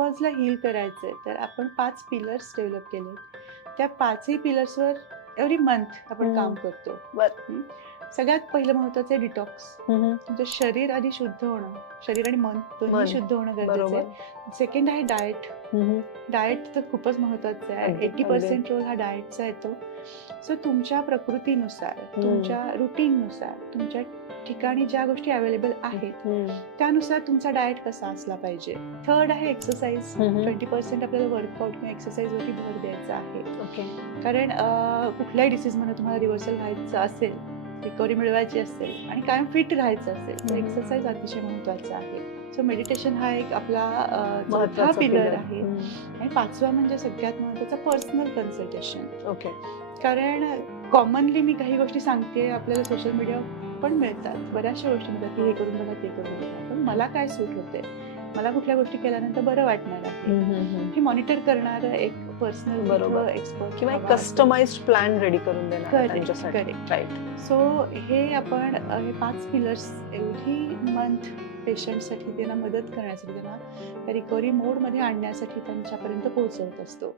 कॉजला heal करायचंय तर आपण 5 पिलर्स डेव्हलप केले. त्या 5ही पिलर्सवर एव्हरी मंथ आपण काम करतो. बरं. सगळ्यात पहिलं महत्वाचं आहे डिटॉक्स. तुमचं शरीर आधी शुद्ध होणं, शरीर आणि मन दोन्ही शुद्ध होणं गरजेचं आहे. सेकंड आहे डाएट. डाएट तर खूपच महत्वाचं आहे. 80% रोल हा डाएटचा येतो. सो तुमच्या प्रकृतीनुसार, तुमच्या रुटीननुसार, तुमच्या ठिकाणी ज्या गोष्टी अवेलेबल आहेत त्यानुसार तुमचा डाएट कसा असला पाहिजे. थर्ड आहे एक्सरसाइज. 20% आपल्याला वर्कआउट किंवा एक्सरसाइज वरती भर द्यायचा आहे. कारण कुठल्याही डिसीज मध्ये तुम्हाला रिव्हर्सल व्हायचं असेल, रिकव्हरी मिळवायची असेल आणि कायम फिट राहायचं असेल तर एक्सरसाइज अतिशय महत्वाचा आहे. सो मेडिटेशन हा एक आपला चौथा पिलर आहे. आणि 5वा म्हणजे सगळ्यात महत्वाचा पर्सनल कन्सल्टेशन. कारण कॉमनली मी काही गोष्टी सांगते, आपल्याला सोशल मीडियावर पण मिळतात, बऱ्याचशा गोष्टी मिळतात की हे करून बघा, ते करून बघा, पण मला काय सूट होते, मला कुठल्या गोष्टी केल्यानंतर बरं वाटणार आहे, हे मॉनिटर करणारं एक पर्सनल एक्सपर्ट किंवा एक कस्टमाइज्ड प्लॅन रेडी करून देणार त्यांच्यासाठी. Correct, right. सो हे आपण हे 5 पिलर्स एव्हरी मंथ पेशंटसाठी त्यांना मदत करण्यासाठी, त्यांना रिकव्हरी मोडमध्ये आणण्यासाठी त्यांच्यापर्यंत पोहोचवत असतो.